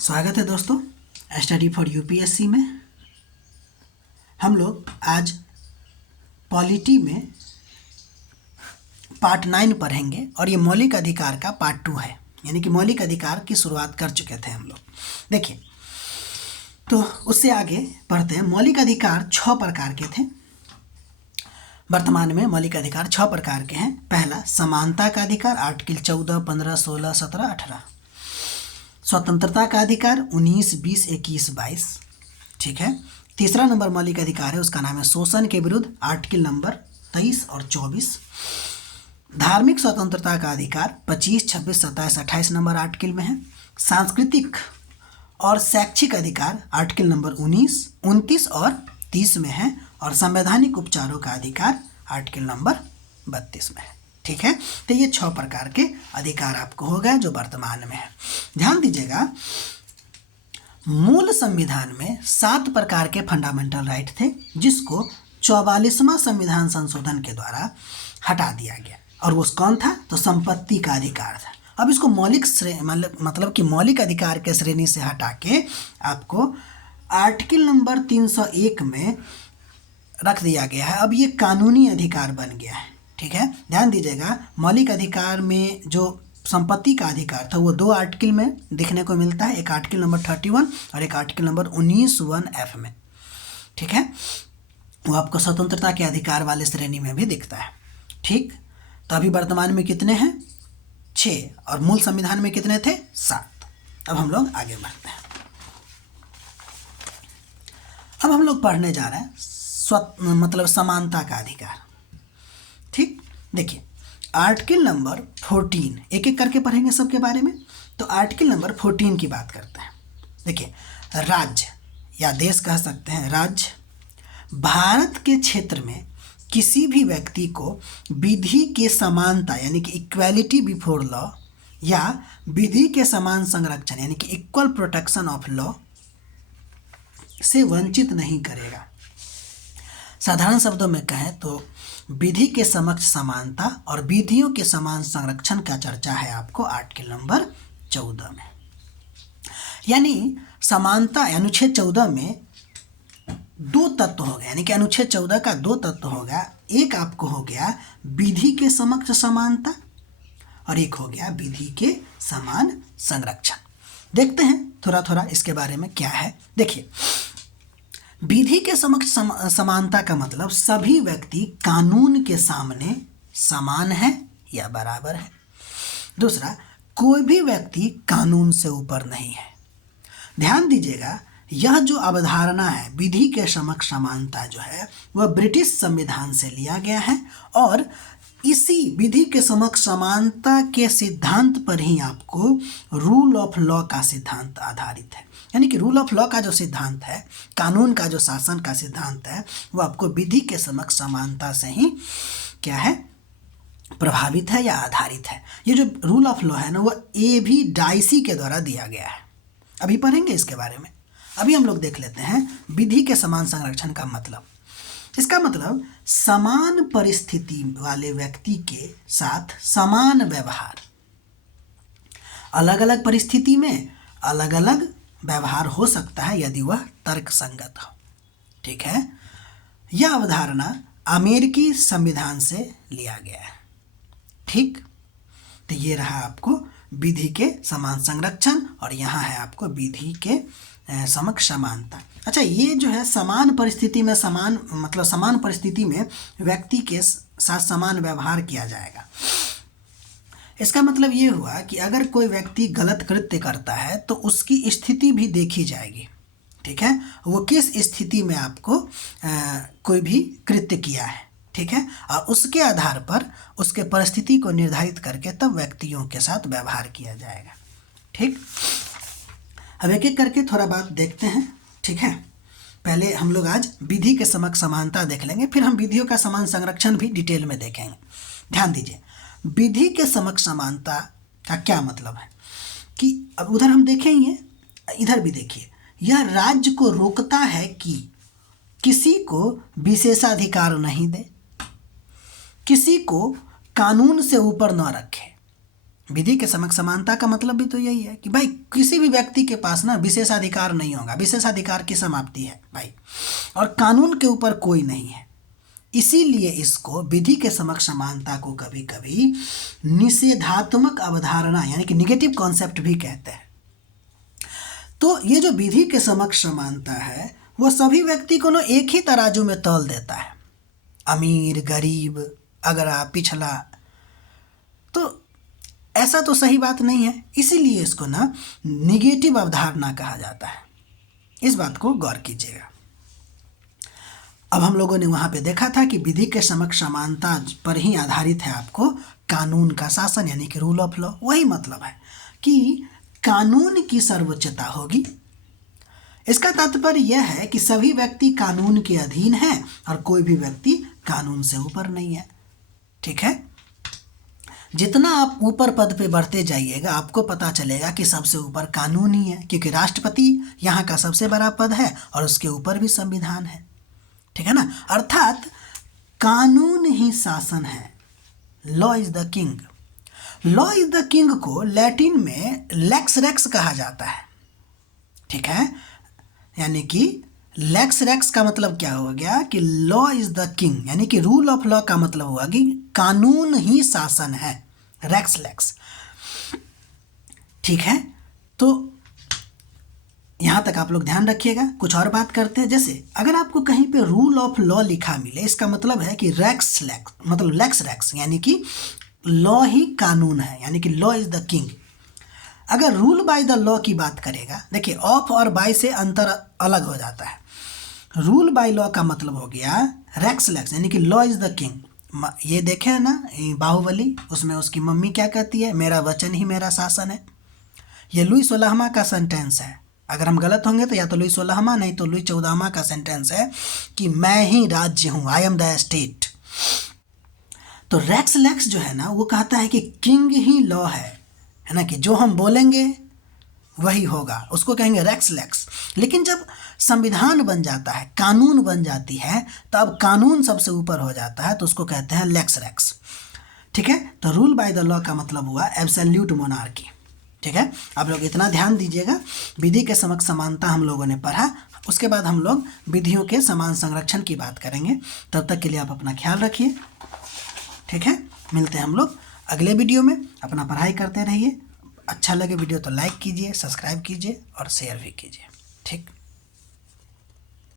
स्वागत है दोस्तों स्टडी फॉर यूपीएससी में। हम लोग आज पॉलिटी में पार्ट 9 पढ़ेंगे और ये मौलिक अधिकार का पार्ट 2 है, यानी कि मौलिक अधिकार की शुरुआत कर चुके थे हम लोग। देखिए, तो उससे आगे पढ़ते हैं। मौलिक अधिकार 6 प्रकार के थे। वर्तमान में मौलिक अधिकार 6 प्रकार के हैं। पहला समानता का अधिकार, आर्टिकल 14, 15, 16, 17, 18। स्वतंत्रता का अधिकार 19, 20, 21, 22। ठीक है। तीसरा नंबर मौलिक अधिकार है, उसका नाम है शोषण के विरुद्ध, आर्टिकल नंबर 23 और 24। धार्मिक स्वतंत्रता का अधिकार 25, 26, 27, 28 नंबर आर्टिकल में है। सांस्कृतिक और शैक्षिक अधिकार आर्टिकल नंबर 19, 29 और 30 में है। और संवैधानिक उपचारों का अधिकार आर्टिकल नंबर 32 में है। ठीक है। तो ये 6 प्रकार के अधिकार आपको हो गए जो वर्तमान में है। ध्यान दीजिएगा, मूल संविधान में 7 प्रकार के फंडामेंटल राइट थे, जिसको 44वां संविधान संशोधन के द्वारा हटा दिया गया। और वो कौन था? तो संपत्ति का अधिकार था। अब इसको मौलिक मतलब कि मौलिक अधिकार के श्रेणी से हटा के आपको आर्टिकल नंबर 301 में रख दिया गया है। अब ये कानूनी अधिकार बन गया है। ठीक है। ध्यान दीजिएगा, मौलिक अधिकार में जो संपत्ति का अधिकार था वो 2 आर्टिकल में दिखने को मिलता है। एक आर्टिकल नंबर 31 और एक आर्टिकल नंबर 19(1)(f) में। ठीक है। वो आपको स्वतंत्रता के अधिकार वाले श्रेणी में भी दिखता है। ठीक। तो अभी वर्तमान में कितने हैं? 6। और मूल संविधान में कितने थे? 7। अब हम लोग आगे बढ़ते हैं। अब हम लोग पढ़ने जा रहे हैं मतलब समानता का अधिकार। ठीक। देखिए, आर्टिकल नंबर 14 एक एक करके पढ़ेंगे सबके बारे में। तो आर्टिकल नंबर 14 की बात करते हैं। देखिए, राज्य या देश कह सकते हैं, राज्य भारत के क्षेत्र में किसी भी व्यक्ति को विधि के समानता यानी कि इक्वालिटी बिफोर लॉ या विधि के समान संरक्षण यानी कि इक्वल प्रोटेक्शन ऑफ लॉ से वंचित नहीं करेगा। साधारण शब्दों में कहें तो विधि के समक्ष समानता और विधियों के समान संरक्षण का चर्चा है आपको आर्टिकल नंबर 14 में। यानी समानता अनुच्छेद 14 में 2 तत्व हो गए, यानी कि अनुच्छेद 14 का 2 तत्व हो गया। एक आपको हो गया विधि के समक्ष समानता और एक हो गया विधि के समान संरक्षण। देखते हैं थोड़ा थोड़ा इसके बारे में क्या है। देखिए, विधि के समक्ष समानता का मतलब सभी व्यक्ति कानून के सामने समान है या बराबर है। दूसरा, कोई भी व्यक्ति कानून से ऊपर नहीं है। ध्यान दीजिएगा, यह जो अवधारणा है विधि के समक्ष समानता जो है वह ब्रिटिश संविधान से लिया गया है और इसी विधि के समक्ष समानता के सिद्धांत पर ही आपको रूल ऑफ लॉ का सिद्धांत आधारित है। यानी कि रूल ऑफ लॉ का जो सिद्धांत है, कानून का जो शासन का सिद्धांत है, वो आपको विधि के समक्ष समानता से ही क्या है, प्रभावित है या आधारित है। ये जो रूल ऑफ लॉ है ना, वो A.V. डाइसी के द्वारा दिया गया है। अभी पढ़ेंगे इसके बारे में। अभी हम लोग देख लेते हैं विधि के समान संरक्षण का मतलब। इसका मतलब समान परिस्थिति वाले व्यक्ति के साथ समान व्यवहार, अलग अलग परिस्थिति में अलग अलग व्यवहार हो सकता है यदि वह तर्कसंगत हो। ठीक है। यह अवधारणा अमेरिकी संविधान से लिया गया है। ठीक। तो ये रहा आपको विधि के समान संरक्षण और यहाँ है आपको विधि के समक्ष समानता। अच्छा, ये जो है समान परिस्थिति में समान परिस्थिति में व्यक्ति के साथ समान व्यवहार किया जाएगा। इसका मतलब ये हुआ कि अगर कोई व्यक्ति गलत कृत्य करता है तो उसकी स्थिति भी देखी जाएगी। ठीक है। वो किस स्थिति में आपको कोई भी कृत्य किया है। ठीक है। और उसके आधार पर उसके परिस्थिति को निर्धारित करके तब व्यक्तियों के साथ व्यवहार किया जाएगा। ठीक। अब एक एक करके थोड़ा बात देखते हैं। ठीक है। पहले हम लोग आज विधि के समक्ष समानता देख लेंगे, फिर हम विधियों का समान संरक्षण भी डिटेल में देखेंगे। ध्यान दीजिए, विधि के समक्ष समानता का क्या मतलब है कि अब उधर हम देखेंगे, इधर भी देखिए, यह राज्य को रोकता है कि किसी को विशेषाधिकार नहीं दे, किसी को कानून से ऊपर न रखे, विधि के समक्ष समानता का मतलब भी तो यही है कि भाई किसी भी व्यक्ति के पास ना विशेषाधिकार नहीं होगा, विशेषाधिकार की समाप्ति है भाई, और कानून के ऊपर कोई नहीं है। इसीलिए इसको विधि के समक्ष समानता को कभी कभी निषेधात्मक अवधारणा यानी कि निगेटिव कॉन्सेप्ट भी कहते हैं। तो ये जो विधि के समक्ष समानता है वो सभी व्यक्ति को ना एक ही तराजू में तौल देता है, अमीर गरीब अगरा पिछड़ा। तो ऐसा तो सही बात नहीं है, इसीलिए इसको ना निगेटिव अवधारणा कहा जाता है। इस बात को गौर कीजिएगा। अब हम लोगों ने वहाँ पे देखा था कि विधि के समक्ष समानता पर ही आधारित है आपको कानून का शासन यानी कि रूल ऑफ लॉ। वही मतलब है कि कानून की सर्वोच्चता होगी। इसका तात्पर्य यह है कि सभी व्यक्ति कानून के अधीन हैं और कोई भी व्यक्ति कानून से ऊपर नहीं है। ठीक है, जितना आप ऊपर पद पे बढ़ते जाइएगा आपको पता चलेगा कि सबसे ऊपर कानून ही है, क्योंकि राष्ट्रपति यहाँ का सबसे बड़ा पद है और उसके ऊपर भी संविधान है। ठीक है ना, अर्थात कानून ही शासन है। Law is the king. Law is the king को लैटिन में लेक्स रेक्स कहा जाता है। ठीक है, यानी कि लेक्स रेक्स का मतलब क्या हो गया कि लॉ इज द किंग, यानी कि रूल ऑफ लॉ का मतलब हुआ कि कानून ही शासन है, रेक्स लेक्स। ठीक है, तो यहाँ तक आप लोग ध्यान रखिएगा। कुछ और बात करते हैं, जैसे अगर आपको कहीं पे रूल ऑफ लॉ लिखा मिले, इसका मतलब है कि रेक्स लेक्स मतलब लेक्स रेक्स यानी कि लॉ ही कानून है, यानी कि लॉ इज द किंग। अगर रूल बाय द लॉ की बात करेगा, देखिए ऑफ और बाय से अंतर अलग हो जाता है। रूल बाय लॉ का मतलब हो गया रेक्स लेक्स यानी कि लॉ इज द किंग। ये देखे ना बाहुबली, उसमें उसकी मम्मी क्या कहती है, मेरा वचन ही मेरा शासन है। ये लुई 16वां का सेंटेंस है। अगर हम गलत होंगे तो या तो लुई 16वां नहीं तो लुई 14वां का सेंटेंस है कि मैं ही राज्य हूँ, आई एम द स्टेट। तो रेक्स लेक्स जो है ना वो कहता है कि किंग ही लॉ है ना, कि जो हम बोलेंगे वही होगा, उसको कहेंगे रेक्स लेक्स। लेकिन जब संविधान बन जाता है, कानून बन जाती है, तब कानून सबसे ऊपर हो जाता है, तो उसको कहते हैं लेक्स रेक्स। ठीक है, तो रूल बाय द लॉ का मतलब हुआ एब्सोल्यूट मोनार्की। ठीक है, आप लोग इतना ध्यान दीजिएगा। विधि के समक्ष समानता हम लोगों ने पढ़ा, उसके बाद हम लोग विधियों के समान संरक्षण की बात करेंगे। तब तक के लिए आप अपना ख्याल रखिए। ठीक है, मिलते हैं हम लोग अगले वीडियो में। अपना पढ़ाई करते रहिए। अच्छा लगे वीडियो तो लाइक कीजिए, सब्सक्राइब कीजिए और शेयर भी कीजिए। ठीक।